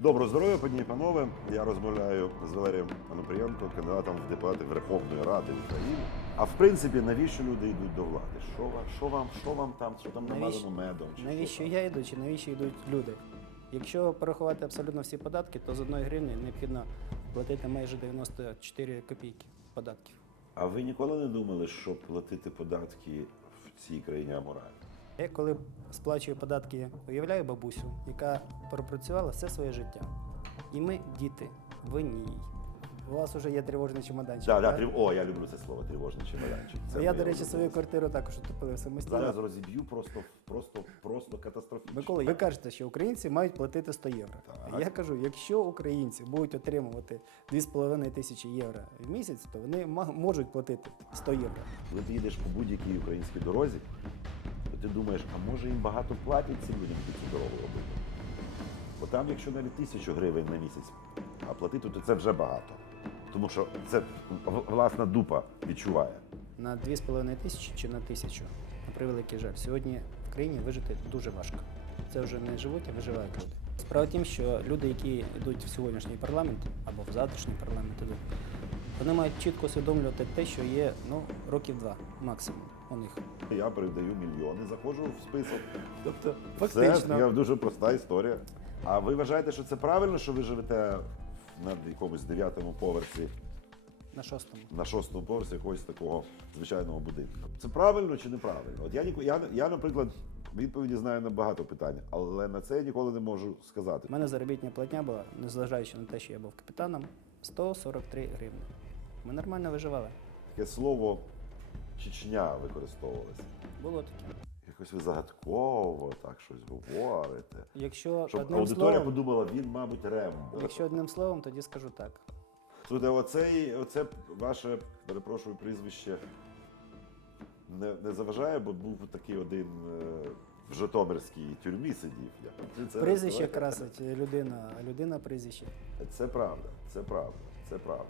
Доброго здоров'я, пані і панове. Я розмовляю з Валерієм Анопрієнко, кандидатом в депутати Верховної Ради України. А в принципі, навіщо люди йдуть до влади? Що вам, що вам, що вам там, що там намазано медом? Чи навіщо що там? я йду, чи навіщо йдуть люди? Якщо порахувати абсолютно всі податки, то з одної гривні необхідно платити майже 94 копійки податків. А ви ніколи не думали, що платити податки в цій країні аморально? Я коли сплачую податки, уявляю бабусю, яка пропрацювала все своє життя. І ми, діти, винні їй. У вас вже є тривожний чемоданчик. Да, да, так? трив... О, я люблю це слово тривожний чемоданчик. Це я, до речі, свою квартиру також утопив самостійно. зараз розіб'ю просто, просто, просто катастрофічно. Микола, ви кажете, що українці мають платити 100 євро. Так. я кажу, якщо українці будуть отримувати 2,5 тисячі євро в місяць, то вони можуть платити 100 євро. Коли ти їдеш по будь-якій українській дорозі, ти думаєш, а може їм багато платять цим людям, цю дорогу робити? Бо там, якщо навіть тисячу гривень на місяць, а платити, то це вже багато. Тому що це власна дупа відчуває. На 2,5 тисячі чи на тисячу. На превеликий жаль. Сьогодні в країні вижити дуже важко. Це вже не живуть, а виживають люди. Справа тім, що люди, які йдуть в сьогоднішній парламент або в завтрашній парламент ідуть, вони мають чітко усвідомлювати те, що є ну, років два максимум у них. Я передаю мільйони, заходжу в список. Тобто, Все, фактично, я дуже проста історія. А ви вважаєте, що це правильно, що ви живете на якомусь дев'ятому поверсі на шостому. на шостому поверсі якогось такого звичайного будинку. Це правильно чи неправильно? От я, ніко- я, я, наприклад, відповіді знаю на багато питань, але на це я ніколи не можу сказати. У мене заробітня платня була, незважаючи на те, що я був капітаном, 143 гривні. Ми нормально виживали. Таке слово Чечня використовувалося. Було таке. Якось ви загадково так щось говорите. Якщо Щоб одним аудиторія словом, подумала, він, мабуть, Рембо. якщо одним словом, тоді скажу так. Слухайте, оцей, оце ваше, перепрошую, прізвище не, не заважає, бо був такий один е, в Житомирській тюрмі сидів. Я. Це, Прізвище красить людина, а людина прізвище. це правда, це правда, це правда.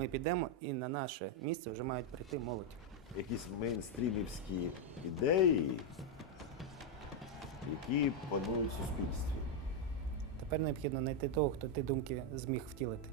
Ми підемо і на наше місце вже мають прийти молодь. Якісь мейнстрімівські ідеї, які панують в суспільстві. Тепер необхідно знайти того, хто ті думки зміг втілити.